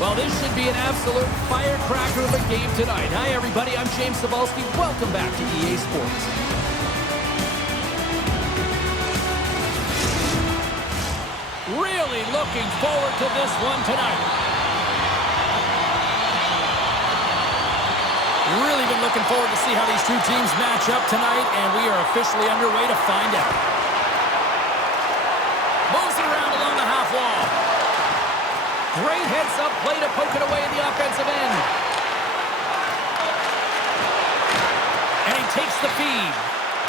Well, this should be an absolute firecracker of a game tonight. Hi, everybody. I'm James Cebulski. Welcome back to EA Sports. Really looking forward to this one tonight. Really been looking forward to see how these two teams match up tonight, and we are officially underway to find out. Moves it around along the half wall. Great heads-up play to poke it away in the offensive end. And he takes the feed.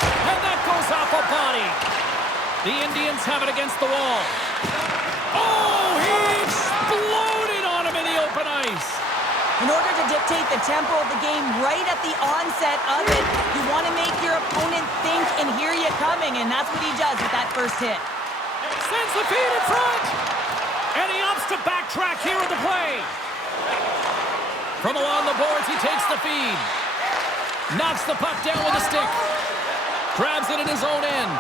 And that goes off a body. The Indians have it against the wall. Oh, he exploded on him in the open ice. In order to dictate the tempo of the game right at the onset of it, you want to make your opponent think and hear you coming, and that's what he does with that first hit. Sends the feed in front. And he opts to backtrack here in the play. From along the boards, he takes the feed. Knocks the puck down with a stick. Grabs it in his own end.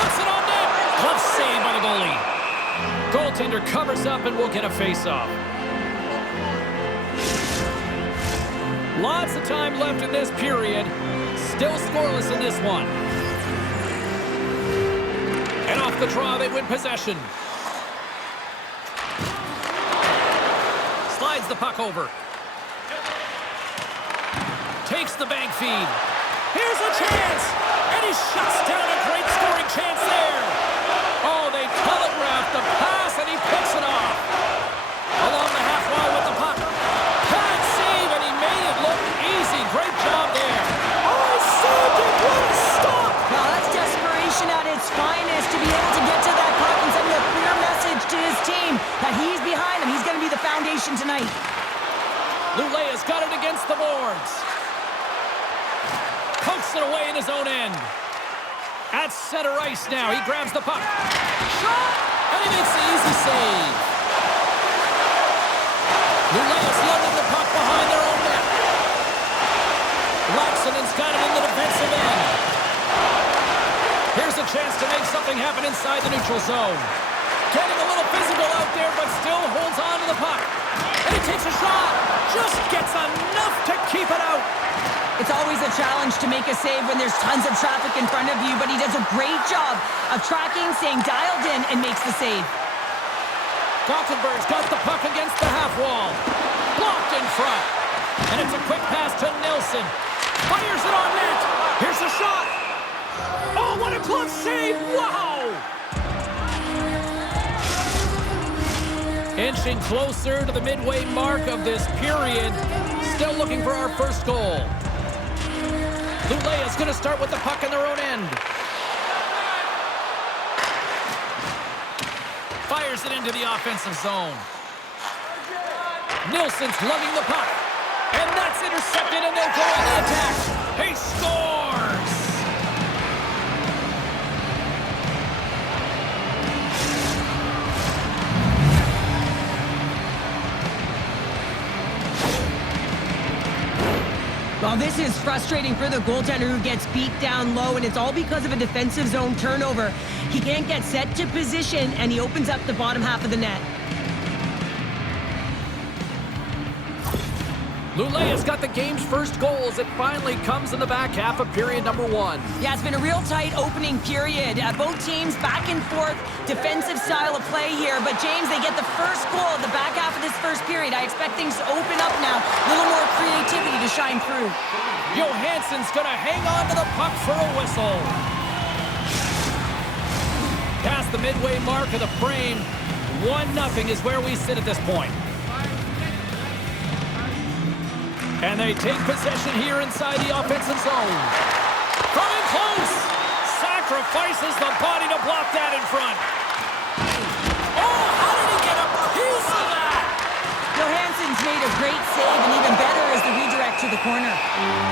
Puts it on net. Glove save by the goalie. Goaltender covers up and will get a face-off. Lots of time left in this period. Still scoreless in this one. And off the draw, they win possession. Slides the puck over. Takes the bank feed. Here's a chance. And he shuts down a great scoring chance there. Oh, they telegraphed the pass, and he picks it off. Along the half wall with the puck. Bad save, and he made it look easy. Great job there. Oh, he saved it. What a stop. Now, that's desperation at its finest to be able to get to that puck and send a clear message to his team that he's behind him. He's going to be the foundation tonight. Luleå's got it against the boards. Pokes it away in his own end. At center ice now. He grabs the puck. Shot! And he makes the easy save. Luleå's loading the puck behind their own net. Laaksonen's got it in the defensive end. Here's a chance to make something happen inside the neutral zone. Getting a little physical out there, but still holds on to the puck. And he takes a shot. Just gets enough to keep it out. It's always a challenge to make a save when there's tons of traffic in front of you, but he does a great job of tracking, staying dialed in, and makes the save. Gothenburg's got the puck against the half wall. Blocked in front. And it's a quick pass to Nilsson. Fires it on net. Here's a shot. Oh, what a close save. Wow! Inching closer to the midway mark of this period. Still looking for our first goal. Luleå's going to start with the puck in their own end. Fires it into the offensive zone. Nilsson's lugging the puck. And that's intercepted, and they'll go on the attack. He scores! Well, this is frustrating for the goaltender who gets beat down low, and it's all because of a defensive zone turnover. He can't get set to position, and he opens up the bottom half of the net. Luleå's got the game's first goal as it finally comes in the back half of period number one. Yeah, it's been a real tight opening period. Both teams back and forth, defensive style of play here. But, James, they get the first goal at the back half of this first period. I expect things to open up now. A little more creativity to shine through. Johansson's going to hang on to the puck for a whistle. Past the midway mark of the frame, 1-0 is where we sit at this point. And they take possession here inside the offensive zone. From in close. Sacrifices the body to block that in front. Oh, how did he get a piece of that? Johansson's made a great save, and even better is the redirect to the corner.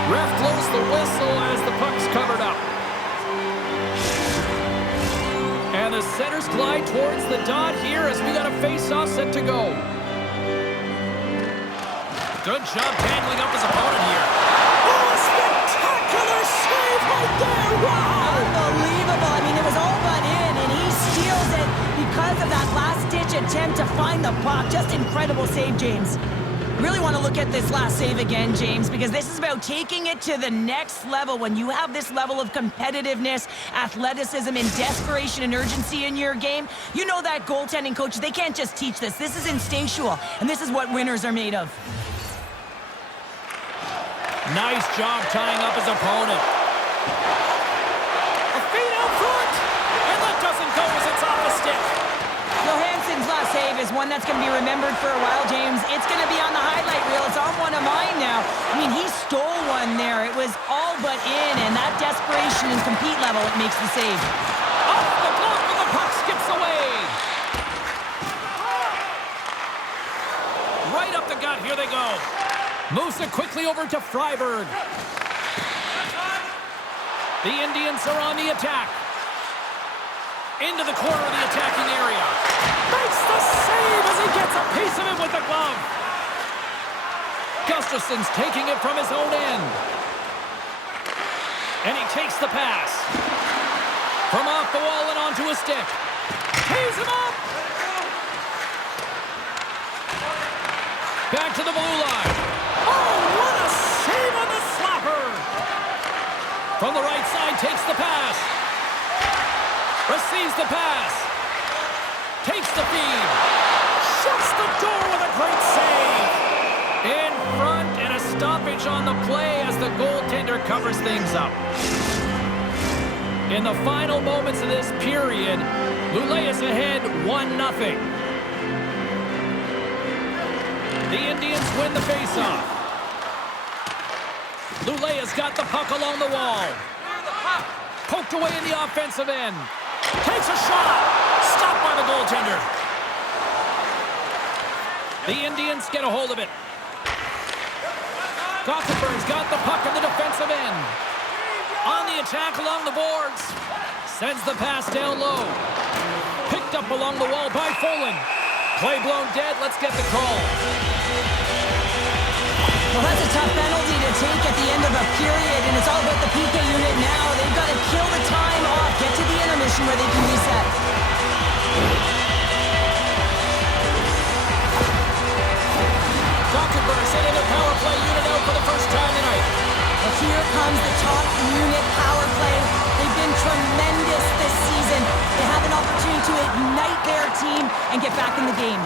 Ref blows the whistle as the puck's covered up. And the centers glide towards the dot here as we got a face-off set to go. Good job tangling up his opponent here. Oh, a spectacular save right there! Wow! Unbelievable. I mean, it was all but in, and he steals it because of that last-ditch attempt to incredible save, James. Really want to look at this last save again, James, because this is about taking it to the next level. When you have this level of competitiveness, athleticism, and desperation and urgency in your game, you know that goaltending coaches, they can't just teach this. This is instinctual, and this is what winners are made of. Nice job tying up his opponent. A feed out front, and that doesn't go as it's off the stick. Johansson's last save is one that's going to be remembered for a while, James. It's going to be on the highlight reel. It's on one of mine now. I mean, he stole one there. It was all but in, and that desperation and compete level, it makes the save. Off the glove, and the puck skips away. Right up the gut. Here they go. Moves it quickly over to Friberg. The Indians are on the attack. Into the corner of the attacking area. Makes the save as he gets a piece of it with the glove. Gustafson's taking it from his own end. And he takes the pass. From off the wall and onto a stick. Tees him up. Back to the blue line. Oh, what a save on the slapper. From the right side, takes the pass. Receives the pass. Takes the feed. Shuts the door with a great save. In front, and a stoppage on the play as the goaltender covers things up. In the final moments of this period, Luleå is ahead 1-0. The Indians win the faceoff. Luleå's got the puck along the wall. Poked away in the offensive end. Takes a shot. Stopped by the goaltender. The Indians get a hold of it. Gothenburg's got the puck in the defensive end. On the attack along the boards. Sends the pass down low. Picked up along the wall by Folin. Play blown dead. Let's get the call. Well, that's a tough penalty to take at the end of a period, and it's all about the PK unit now. They've got to kill the time off, get to the intermission where they can reset. Gothenburg sending their power play unit out for the first time tonight. Well, here comes the top unit power play. They've been tremendous this season. They have an opportunity to ignite their team and get back in the game.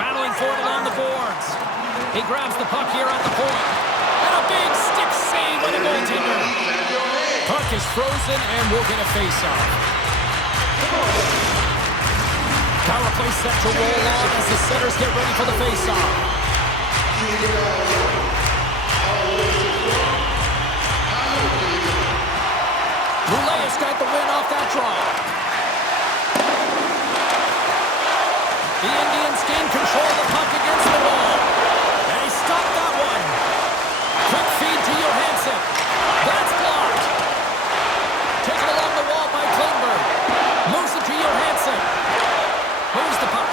Battling for it along the boards. He grabs the puck here at the point. And a big stick save by the goaltender. Puck is frozen and we'll get a face-off. Power play set to roll on as the setters get ready for the face-off. Luleå's got the win off that draw. The Indians gain control of the puck against the wall. And he stopped that one. Quick feed to Johansson. That's blocked. Taken along the wall by Klingberg. Moves it to Johansson. Moves the puck.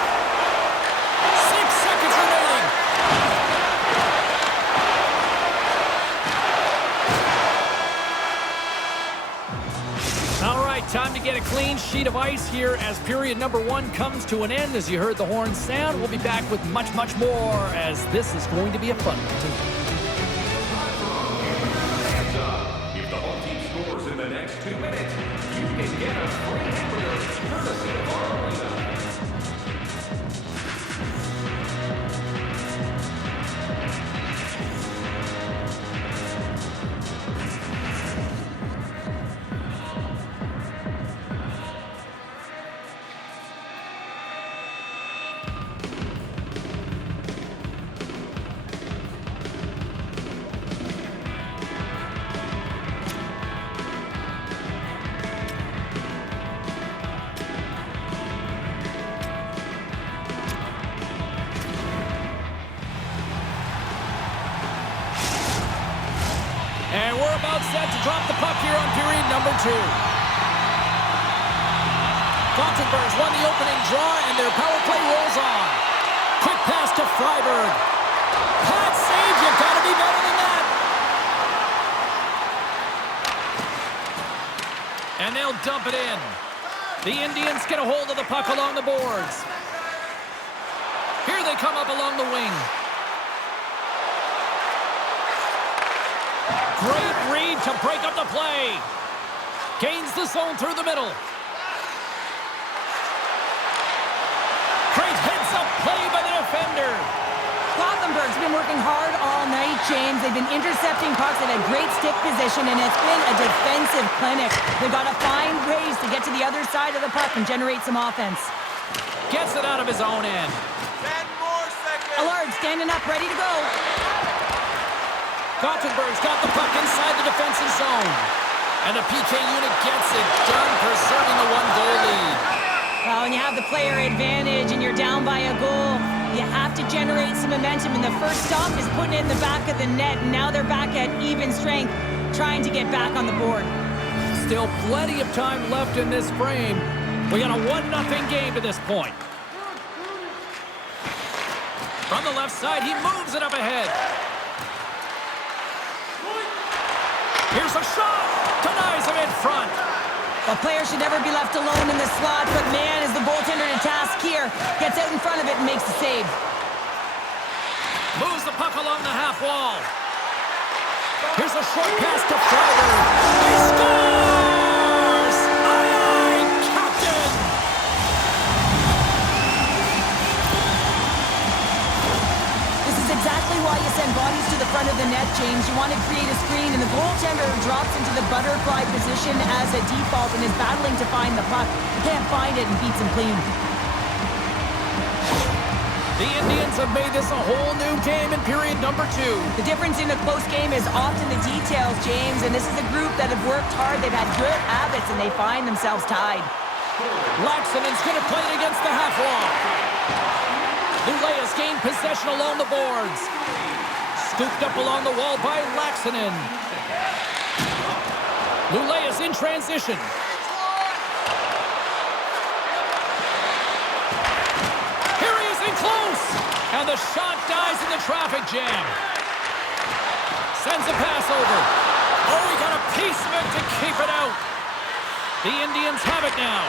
6 seconds remaining. All right, time to get a clean sheet of ice here as period number 1 comes to an end. As you heard the horn sound, we'll be back with much, much more as this is going to be a fun one. If the home team scores in the next 2 minutes, you can get a free hamburger courtesy of our arena. And we're about set to drop the puck here on period number 2. Gothenburg's won the opening draw, and their power play rolls on. Quick pass to Friberg. Hot save, you've got to be better than that. And they'll dump it in. The Indians get a hold of the puck along the boards. Here they they come up along the wing. Great read to break up the play. Gains the zone through the middle. Great heads-up play by the defender. Gothenburg's been working hard all night, James. They've been intercepting pucks. They've had great stick position, and it's been a defensive clinic. They've got to find ways to get to the other side of the puck and generate some offense. Gets it out of his own end. 10 more seconds. Allard standing up, ready to go. Gothenburg's got the puck inside the defensive zone. And the PK unit gets it done, preserving the one-goal lead. Well, when you have the player advantage and you're down by a goal, you have to generate some momentum. And the first stop is putting it in the back of the net. And now they're back at even strength, trying to get back on the board. Still plenty of time left in this frame. We got a 1-0 game to this point. From the left side, he moves it up ahead. Here's a shot. Denies him in front. The player should never be left alone in the slot, but man, is the goaltender to task here. Gets out in front of it and makes the save. Moves the puck along the half wall. Here's a short pass to Friberg. He scores! Aye, captain! This is exactly why you send bodies to the front of the net, James. You want to create a screen, and the goaltender drops into the butterfly position as a default and is battling to find the puck. He can't find it and beats him clean. The Indians have made this a whole new game in period number 2. The difference in a close game is often the details, James, and this is a group that have worked hard. They've had good habits, and they find themselves tied. Laaksonen going to play it against the half wall. Luleå has gained possession along the boards. Scooped up along the wall by Laaksonen. Luleå is in transition. Here he is in close. And the shot dies in the traffic jam. Sends a pass over. Oh, he got a piece of it to keep it out. The Indians have it now.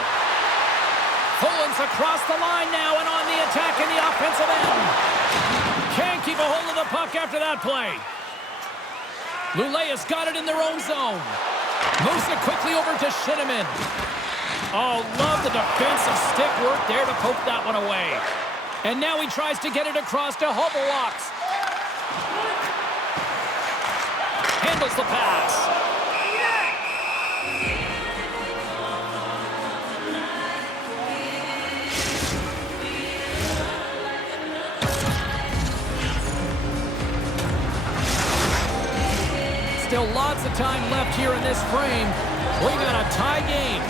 Poland's across the line now and on the attack in the offensive end. Can't keep a hold of the puck after that play. Luleå's got it in their own zone. Moves it quickly over to Schüsse. Oh, love the defensive stick work there to poke that one away. And now he tries to get it across to Halbgewachs. Handles the pass. Still lots of time left here in this frame. We got a tie game.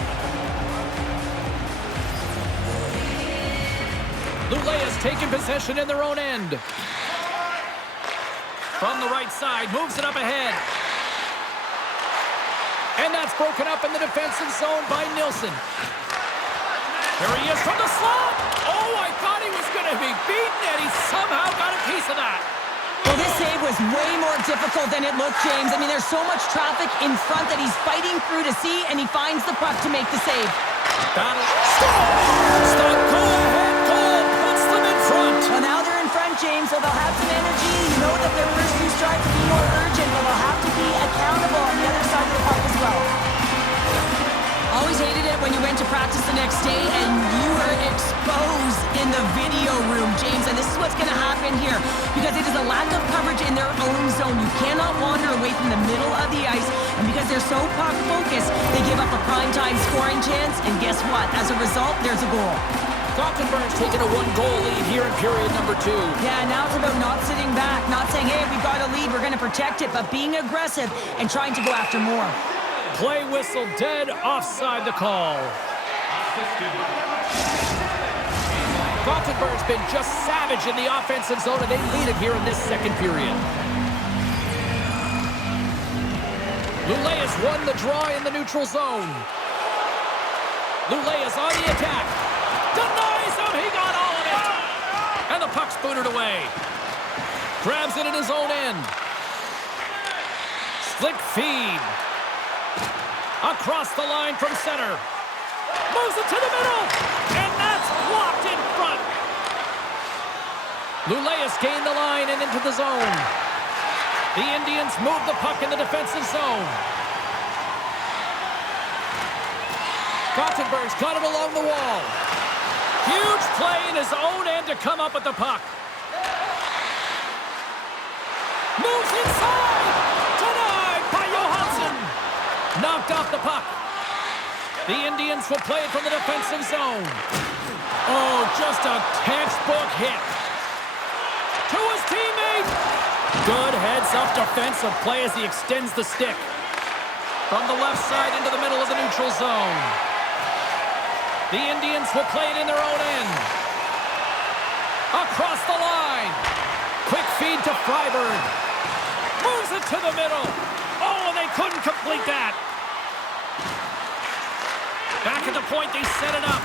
Luleå's taken possession in their own end. From the right side, moves it up ahead. And that's broken up in the defensive zone by Nilsson. There he is from the slot. Oh, I thought he was going to be beaten, and he somehow got a piece of that. Well, this save was way more difficult than it looked, James. I mean, there's so much traffic in front that he's fighting through to see, and he finds the puck to make the save. Battle. Scores! The go-ahead goal puts them in front. Well, now they're in front, James, so they'll have some energy. You know that their first few strikes will be more urgent, but they'll have to be accountable on the other side of the puck as well. Always hated it when you went to practice the next day and you were exposed in the video room, James. And this is what's going to happen here because it is a lack of coverage in their own zone. You cannot wander away from the middle of the ice. And because they're so puck focused, they give up a primetime scoring chance. And guess what? As a result, there's a goal. Gothenburg's taking a 1-goal lead here in period number 2. Yeah, now it's about not sitting back, not saying, hey, we've got a lead, we're going to protect it, but being aggressive and trying to go after more. Play whistle dead, offside the call. Gothenburg's been just savage in the offensive zone, and they lead it here in this second period. Luleå's won the draw in the neutral zone. Luleå's on the attack. Denies him, he got all of it. And the puck's booted away. Grabs it in his own end. Slick feed. Across the line from center. Moves it to the middle. And that's blocked in front. Luleå gained the line and into the zone. The Indians move the puck in the defensive zone. Gothenburg's got it along the wall. Huge play in his own end to come up with the puck. Moves inside! Denied by Johansson! Knocked off the puck. The Indians will play it from the defensive zone. Oh, just a textbook hit. To his teammate! Good heads-up defensive play as he extends the stick. From the left side into the middle of the neutral zone. The Indians will play it in their own end. Across the line. Quick feed to Friberg. Moves it to the middle. Oh, and they couldn't complete that. Back at the point, they set it up.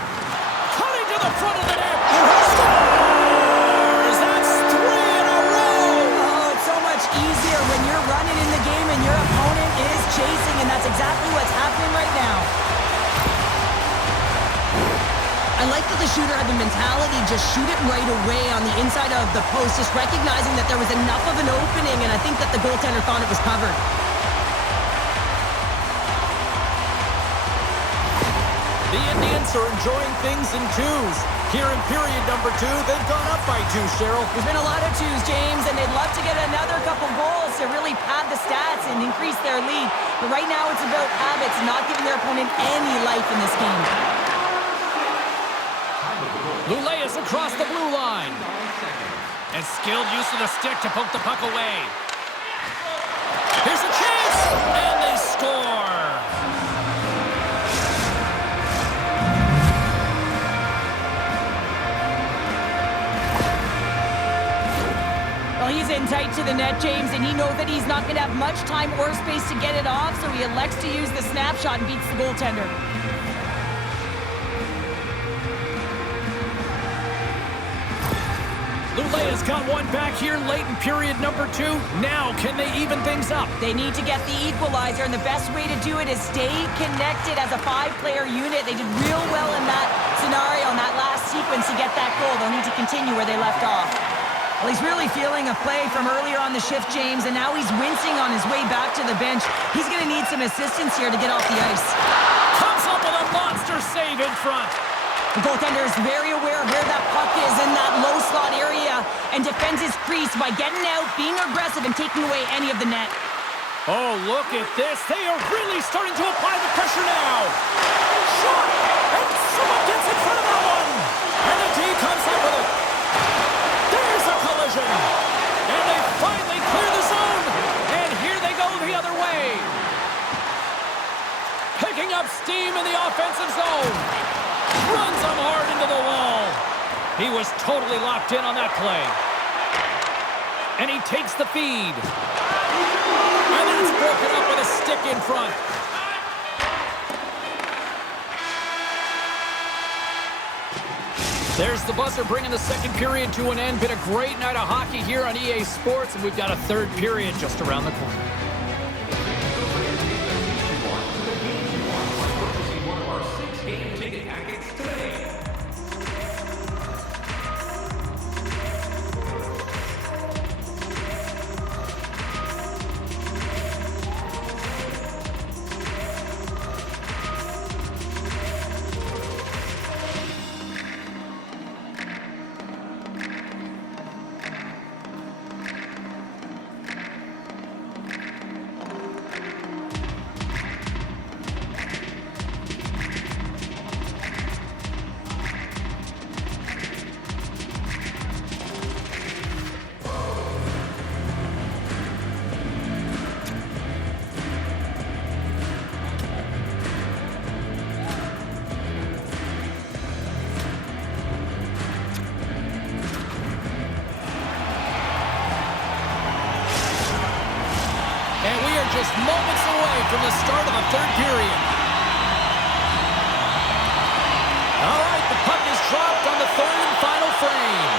Cutting to the front of the net. Scores! That's 3 in a row! Oh, it's so much easier when you're running in the game and your opponent is chasing, and that's exactly what's happening right now. I like that the shooter had the mentality, just shoot it right away on the inside of the post, just recognizing that there was enough of an opening, and I think that the goaltender thought it was covered. The Indians are enjoying things in twos. Here in period number 2, they've gone up by 2, Cheryl. There's been a lot of twos, James, and they'd love to get another couple goals to really pad the stats and increase their lead. But right now it's about habits, not giving their opponent any life in this game. Luleå's across the blue line. And skilled use of the stick to poke the puck away. Here's a chance! And they score! Well, he's in tight to the net, James, and he knows that he's not going to have much time or space to get it off, so he elects to use the snapshot and beats the goaltender. Luleå's got one back here late in period number 2. Now, can they even things up? They need to get the equalizer, and the best way to do it is stay connected as a 5-player unit. They did real well in that scenario, in that last sequence to get that goal. They'll need to continue where they left off. Well, he's really feeling a play from earlier on the shift, James, and now he's wincing on his way back to the bench. He's going to need some assistance here to get off the ice. Comes up with a monster save in front. The goaltender is very aware of where that puck is in that low slot area and defends his crease by getting out, being aggressive, and taking away any of the net. Oh, look at this. They are really starting to apply the pressure now. Shot! And someone gets in front of that one. And the D comes up with it. There's a collision. And they finally clear the zone. And here they go the other way. Picking up steam in the offensive zone. Runs him hard into the wall. He was totally locked in on that play. And he takes the feed. And that's broken up with a stick in front. There's the buzzer bringing the second period to an end. Been a great night of hockey here on EA Sports, and we've got a third period just around the corner. Just moments away from the start of the third period. All right, the puck is dropped on the third and final frame.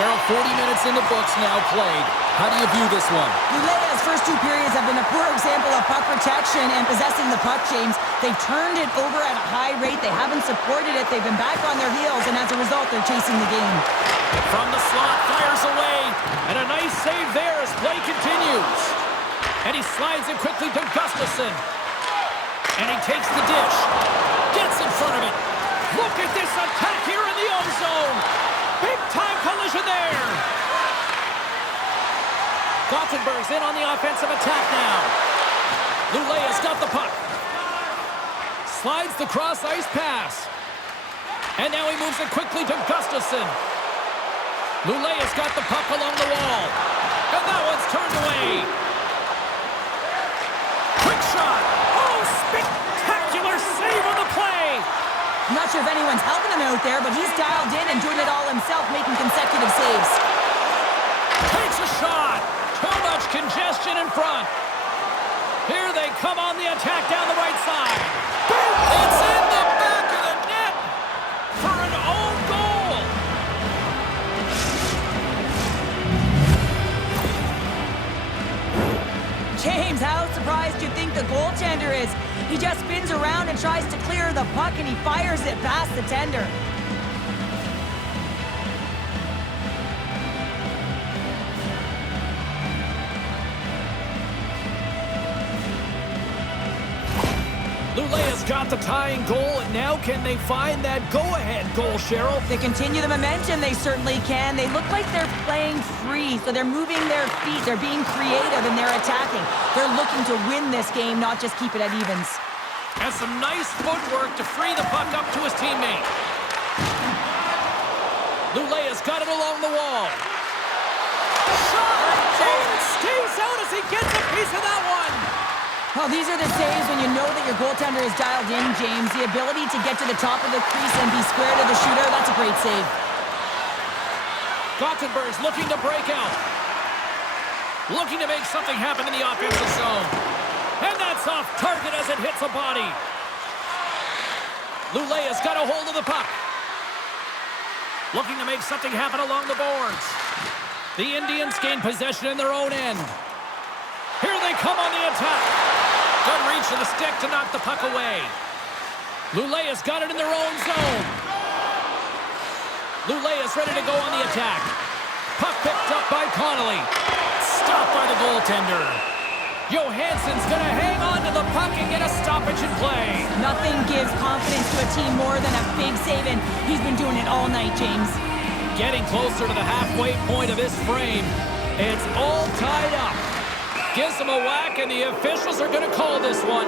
Cheryl, 40 minutes in the books now played. How do you view this one? Luleå's first two periods have been a poor example of puck protection and possessing the puck, James. They've turned it over at a high rate. They haven't supported it. They've been back on their heels, and as a result, they're chasing the game. From the slot, fires away, and a nice save there as play continues. And he slides it quickly to Gustafsson. And he takes the dish. Gets in front of it. Look at this attack here in the O-zone. Big-time collision there. Gothenburg's in on the offensive attack now. Luleå's got the puck. Slides the cross-ice pass. And now he moves it quickly to Gustafsson. Luleå's got the puck along the wall. And that one's turned away. Quick shot. Oh, spectacular save on the play. I'm not sure if anyone's helping him out there, but he's dialed in and doing it all himself, making consecutive saves. Takes a shot. Too much congestion in front. Here they come on the attack down the right side. It's in the back of the net for an own goal. James, how surprised do you think the goaltender is? He just spins around and tries to clear the puck, and he fires it past the tender. Luleå's got the tying goal, and now can they find that go-ahead goal, Cheryl? They continue the momentum, they certainly can. They look like they're playing free, so they're moving their feet, they're being creative, and they're attacking. They're looking to win this game, not just keep it at evens. And some nice footwork to free the puck up to his teammate. Luleå's got it along the wall. Shot! Oh, it stays out as he gets a piece of that one! Well, these are the saves when you know that your goaltender is dialed in, James. The ability to get to the top of the crease and be square to the shooter, that's a great save. Gothenburg's looking to break out. Looking to make something happen in the offensive zone. And that's off target as it hits a body. Luleå's got a hold of the puck. Looking to make something happen along the boards. The Indians gain possession in their own end. Here they come on the attack. Good reach of the stick to knock the puck away. Luleå's got it in their own zone. Luleå's ready to go on the attack. Puck picked up by Connolly. Stopped by the goaltender. Johansson's going to hang on to the puck and get a stoppage in play. Nothing gives confidence to a team more than a big save, and he's been doing it all night, James. Getting closer to the halfway point of this frame. It's all tied up. Gives them a whack, and the officials are going to call this one.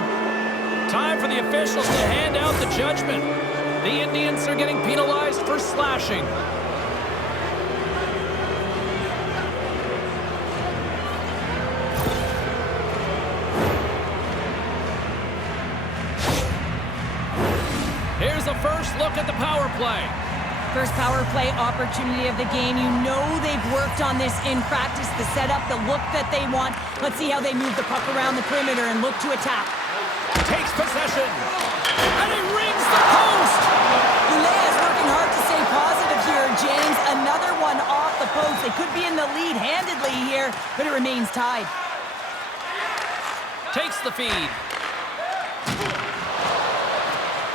Time for the officials to hand out the judgment. The Indians are getting penalized for slashing. Here's the first look at the power play. First power play opportunity of the game. You know they've worked on this in practice, the setup, the look that they want. Let's see how they move the puck around the perimeter and look to attack. Takes possession. And he rings the post. Luleå is working hard to stay positive here, James. Another one off the post. They could be in the lead handedly here, but it remains tied. Takes the feed.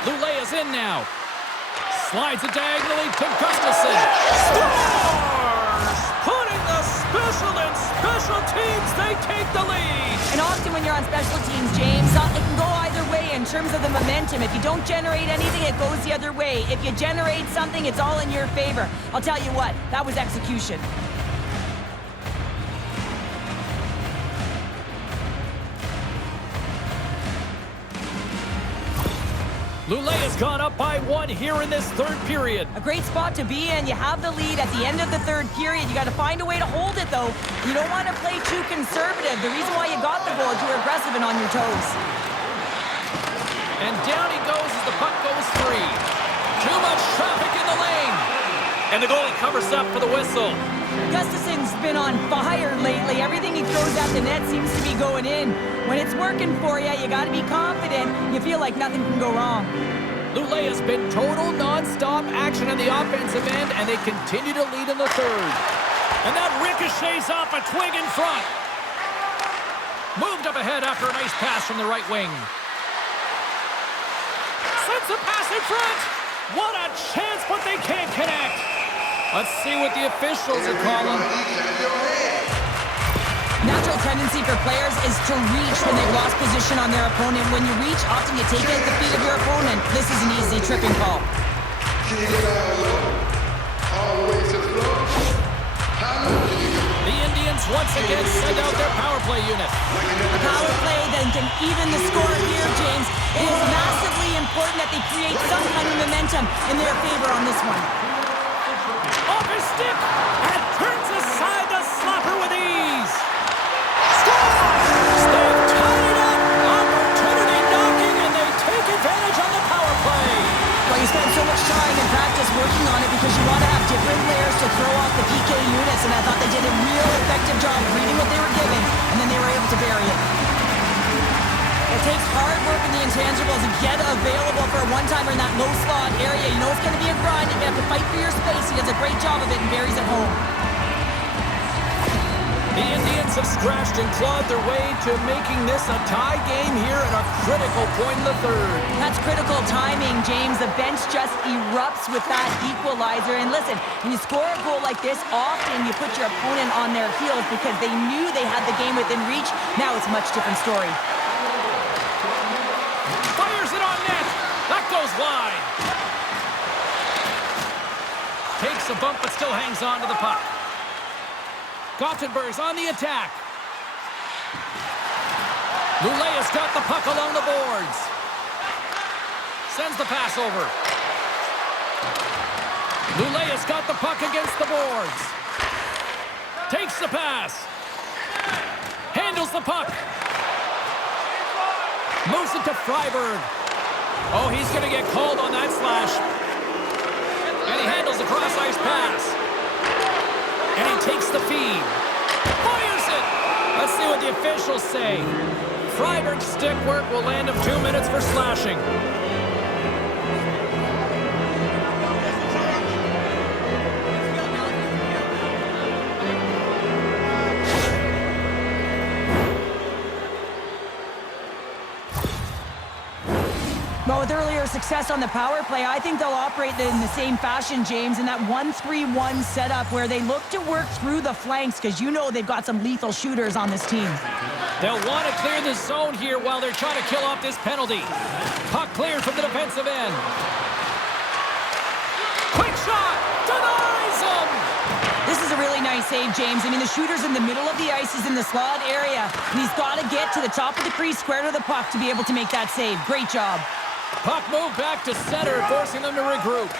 Luleå's in now. Slides it diagonally to Gustafsson. Scores! Putting the special in special teams. They take the lead. And often when you're on special teams, James, it can go either way in terms of the momentum. If you don't generate anything, it goes the other way. If you generate something, it's all in your favor. I'll tell you what, that was execution. Luleå's gone up by one here in this third period. A great spot to be in. You have the lead at the end of the third period. You got to find a way to hold it, though. You don't want to play too conservative. The reason why you got the goal is you were aggressive and on your toes. And down he goes as the puck goes free. Too much traffic in the lane. And the goalie covers up for the whistle. Gustafsson's been on fire lately. Everything he throws at the net seems to be going in. When it's working for you, you got to be confident. You feel like nothing can go wrong. Luleå has been total non-stop action on the offensive end, and they continue to lead in the third. And that ricochets off a twig in front. Moved up ahead after a nice pass from the right wing. Sends a pass in front. What a chance, but they can't connect. Let's see what the officials are calling. Natural tendency for players is to reach when they've lost position on their opponent. When you reach, often you take it at the feet of your opponent. This is an easy tripping call. The Indians once again send out their power play unit. A power play that can even the score here, James. It is massively important that they create some kind of momentum in their favor on this one. Off his stick and turns aside the slapper with ease. Scores! They've tied it up. Opportunity knocking, and they take advantage on the power play. Well, you spend so much time in practice working on it because you want to have different layers to throw off the PK units, and I thought they did a real effective job reading what they were given, and then they were able to bury it. It takes hard work in the intangibles to get available for a one-timer in that low slot area. You know it's going to be a grind. You have to fight for your space. He does a great job of it and buries it home. The Indians have scratched and clawed their way to making this a tie game here at a critical point in the third. That's critical timing, James. The bench just erupts with that equalizer. And listen, when you score a goal like this, often you put your opponent on their heels because they knew they had the game within reach. Now it's a much different story. Fires it on net. That goes wide. Takes a bump but still hangs on to the puck. Gothenburg's on the attack. Luleå's got the puck along the boards. Sends the pass over. Luleå's got the puck against the boards. Takes the pass. Handles the puck. Moves it to Friberg. Oh, he's going to get called on that slash. And he handles the cross-ice pass. And he takes the feed. Fires it! Let's see what the officials say. Freiberg's stick work will land him 2 minutes for slashing. Well, with earlier success on the power play, I think they'll operate in the same fashion, James, in that 1-3-1 setup where they look to work through the flanks because you know they've got some lethal shooters on this team. They'll want to clear the zone here while they're trying to kill off this penalty. Puck cleared from the defensive end. Quick shot! Denies him! This is a really nice save, James. I mean, the shooter's in the middle of the ice. He's in the slot area, and he's got to get to the top of the crease, square to the puck to be able to make that save. Great job. Puck moved back to center, forcing them to regroup.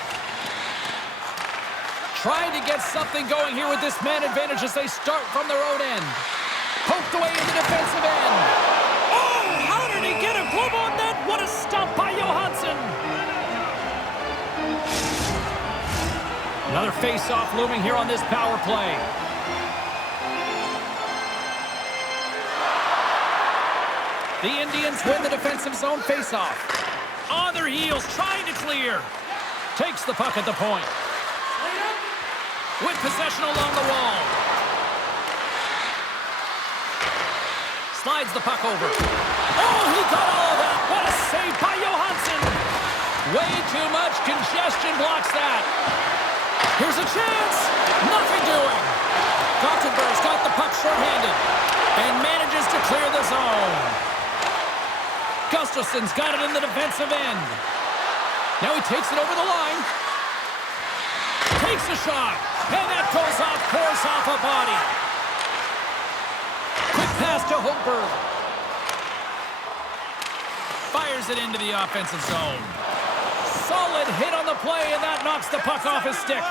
Trying to get something going here with this man advantage as they start from their own end. Poked away in the defensive end. Oh, how did he get a glove on that? What a stop by Johansson. Another face-off looming here on this power play. The Indians win the defensive zone face-off. On their heels, trying to clear. Takes the puck at the point. With possession along the wall. Slides the puck over. Oh, he got all of that. What a save by Johansson. Way too much congestion blocks that. Here's a chance. Nothing doing. Gothenburg's got the puck short-handed and manages to clear the zone. Gustafsson's got it in the defensive end. Now he takes it over the line. Takes a shot. And that goes off, pours off a body. Quick pass to Holberg. Fires it into the offensive zone. Solid hit on the play, and that knocks the puck off his stick.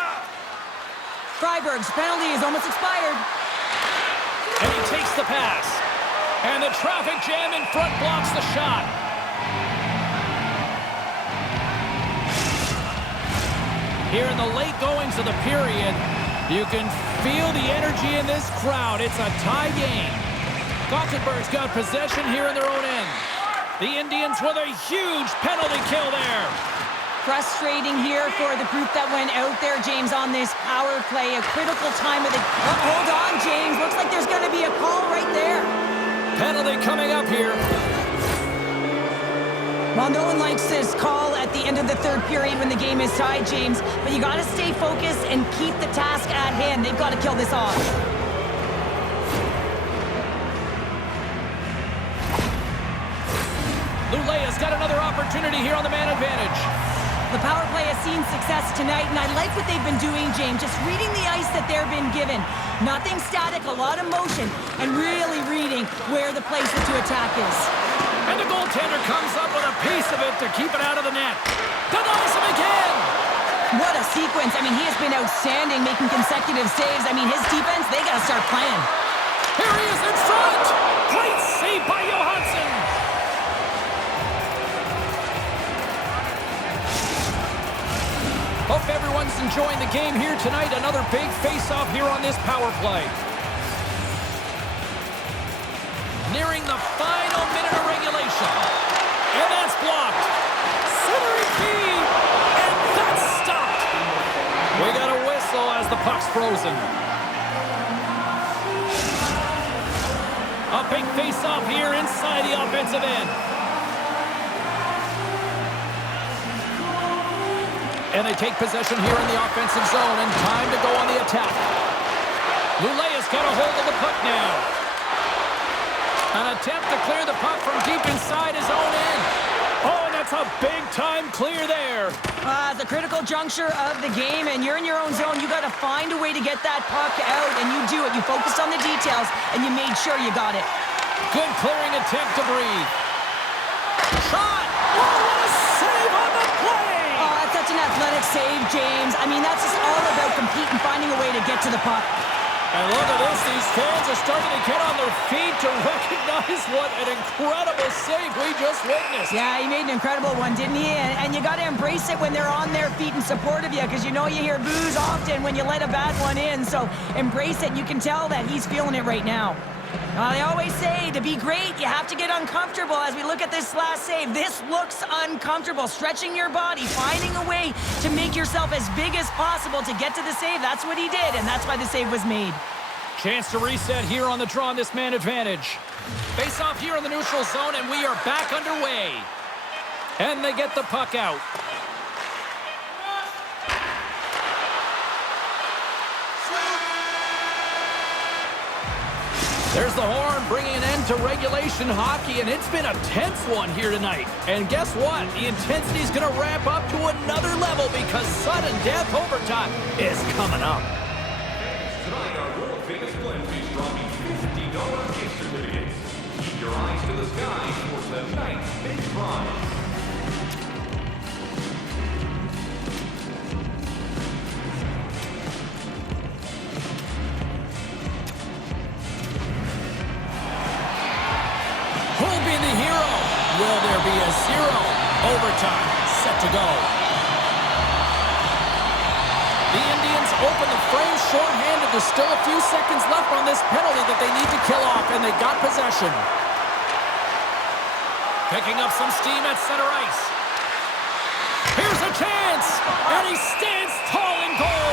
Freiberg's penalty is almost expired. And he takes the pass. And the traffic jam in front blocks the shot. Here in the late goings of the period, you can feel the energy in this crowd. It's a tie game. Gothenburg's got possession here in their own end. The Indians with a huge penalty kill there. frustrating here for the group that went out there, James, on this power play. A critical time of the... Oh, hold on, James. Looks like there's going to be a call right there. Penalty coming up here. Well, no one likes this call at the end of the third period when the game is tied, James. But you got to stay focused and keep the task at hand. They've got to kill this off. Luleå's got another opportunity here on the man advantage. The power play has seen success tonight, and I like what they've been doing, James. Just reading the ice that they're been given. Nothing static, a lot of motion, and really reading where the places to attack is. And the goaltender comes up with a piece of it to keep it out of the net. Denies him again! What a sequence. I mean, he has been outstanding, making consecutive saves. I mean, his defense, they got to start playing. Here he is in front! Great save by Johansson! Hope everyone's enjoying the game here tonight. Another big face-off here on this power play. Nearing the final minute of regulation. And that's blocked. Centering feed. And that's stopped. We got a whistle as the puck's frozen. A big face-off here inside the offensive end. And they take possession here in the offensive zone, and time to go on the attack. Luleå's got a hold of the puck now. An attempt to clear the puck from deep inside his own end. Oh, and that's a big-time clear there. The critical juncture of the game, and you're in your own zone. You got to find a way to get that puck out, and you do it. You focused on the details, and you made sure you got it. Good clearing attempt to breathe. Shot! Oh, what a save on the play! Oh, that's such an athletic save, James. I mean, that's just all about competing, finding a way to get to the puck. And look at this. These fans are starting to get on their feet to recognize what an incredible save we just witnessed. Yeah, he made an incredible one, didn't he? And you got to embrace it when they're on their feet in support of you, because you know you hear boos often when you let a bad one in. So embrace it. You can tell that he's feeling it right now. They always say to be great, you have to get uncomfortable. As we look at this last save, this looks uncomfortable. Stretching your body, finding a way to make yourself as big as possible to get to the save. That's what he did, and that's why the save was made. Chance to reset here on the draw on this man advantage. Face off here in the neutral zone, and we are back underway. And they get the puck out. There's the horn, bringing an end to regulation hockey, and it's been a tense one here tonight. And guess what? The intensity is going to ramp up to another level because sudden death overtime is coming up. Tonight, our world-famous blend is dropping $50 gift certificates. Keep your eyes to the sky for tonight's big prize. Who'll be the hero? Will there be a zero? Overtime set to go. The Indians open the frame shorthanded. There's still a few seconds left on this penalty that they need to kill off, and they got possession. Picking up some steam at center ice. Here's a chance, and he stands tall in goal.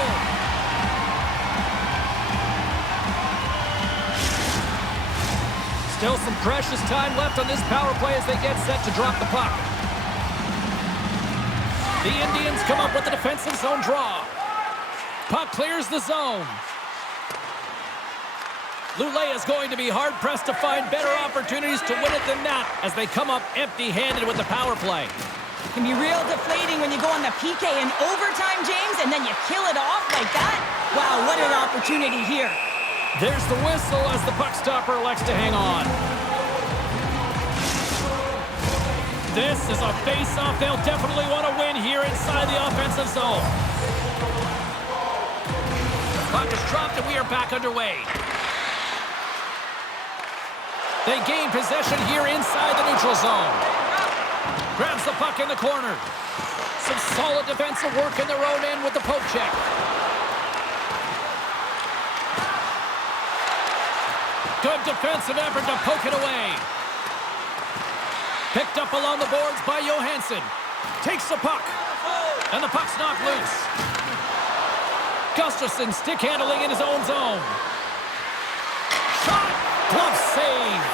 Still some precious time left on this power play as they get set to drop the puck. The Indians come up with a defensive zone draw. Puck clears the zone. Luleå is going to be hard-pressed to find better opportunities to win it than that as they come up empty-handed with the power play. It can be real deflating when you go on the PK in overtime, James, and then you kill it off like that. Wow, what an opportunity here. There's the whistle as the puck stopper elects to hang on. This is a face-off they'll definitely want to win here inside the offensive zone. Puck is dropped and we are back underway. They gain possession here inside the neutral zone. Grabs the puck in the corner. Some solid defensive work in their own end with the poke check. Good defensive effort to poke it away. Picked up along the boards by Johansson. Takes the puck. And the puck's knocked loose. Gustafsson stick handling in his own zone. Shot! Glove save.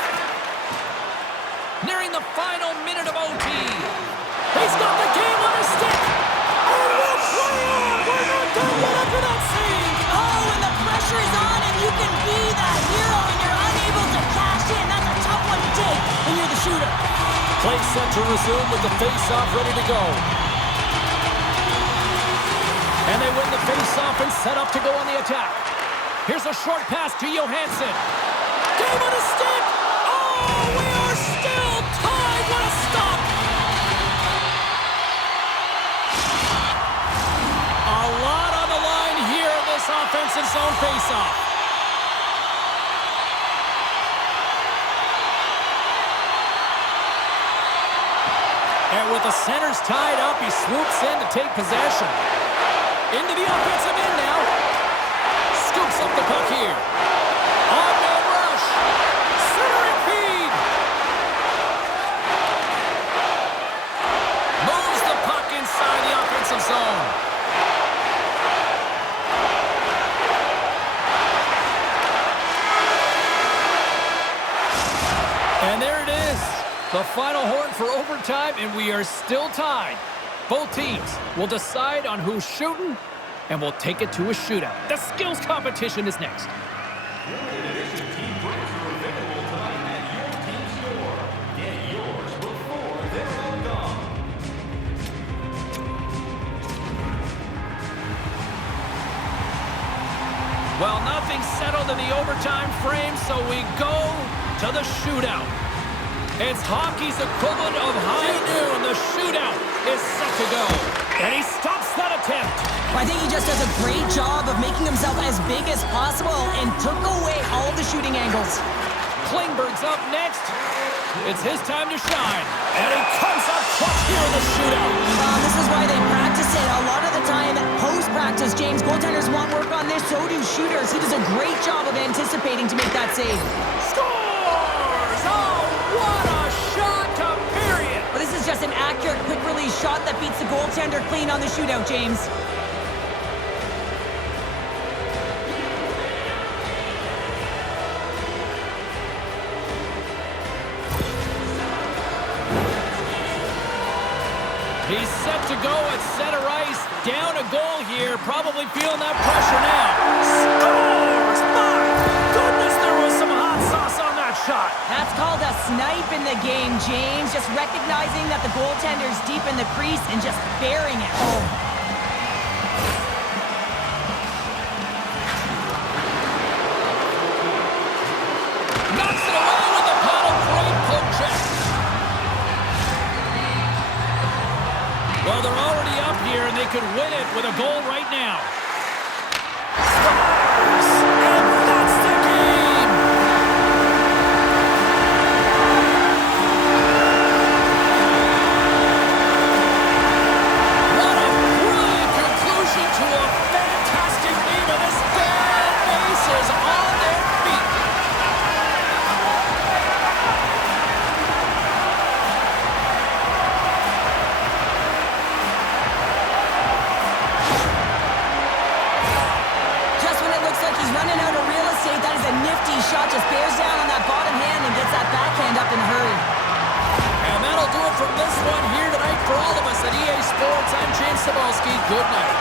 Nearing the final minute of OT. He's got the game on his stick. Oh, we'll play on! We're not done yet after that save. Oh, and the pressure is on, and you can be that hero, and you're unable to cash in. That's a tough one to take when you're the shooter. Play set to resume with the face-off ready to go. And they win the face-off and set up to go on the attack. Here's a short pass to Johansson. Game on his stick! Oh, we are still tied! What a stop! A lot on the line here in this offensive zone face-off. And with the centers tied up, he swoops in to take possession. Into the offensive end now. Scoops up the puck here. On-man rush. Centering feed. Moves the puck inside the offensive zone. And there it is. The final horn for overtime, and we are still tied. Both teams will decide on who's shooting, and we'll take it to a shootout. The skills competition is next. Limited edition team prints are available tonight at your team store. Get yours before they're all gone. Well, nothing's settled in the overtime frame, so we go to the shootout. It's hockey's equivalent of high noon. The shootout is set to go. And he stops that attempt. I think he just does a great job of making himself as big as possible and took away all the shooting angles. Klingberg's up next. It's his time to shine. And he comes up clutch here in the shootout. This is why they practice it. A lot of the time, post-practice, James, goaltenders want work on this, so do shooters. He does a great job of anticipating to make that save. Scores! Oh, what a shot to period! Well, this is just an accurate, quick-release shot that beats the goaltender clean on the shootout, James. He's set to go at center ice. Down a goal here. Probably feeling that pressure now. Scores! My goodness, there was some hot sauce on that shot. That's called a snipe in the game, James. Just recognizing that the goaltender's deep in the crease and just burying it home. Knocks it away with the paddle. Great poke check. Well, they're already up here, and they could win it with a goal right now. Scores! And that's the game! What a brilliant conclusion to a fantastic game, and this fan base is on their feet. Running out of real estate, that is a nifty shot. Just bears down on that bottom hand and gets that backhand up in a hurry. And that'll do it from this one here tonight for all of us at EA Sports. I'm James Cebulski. Good night.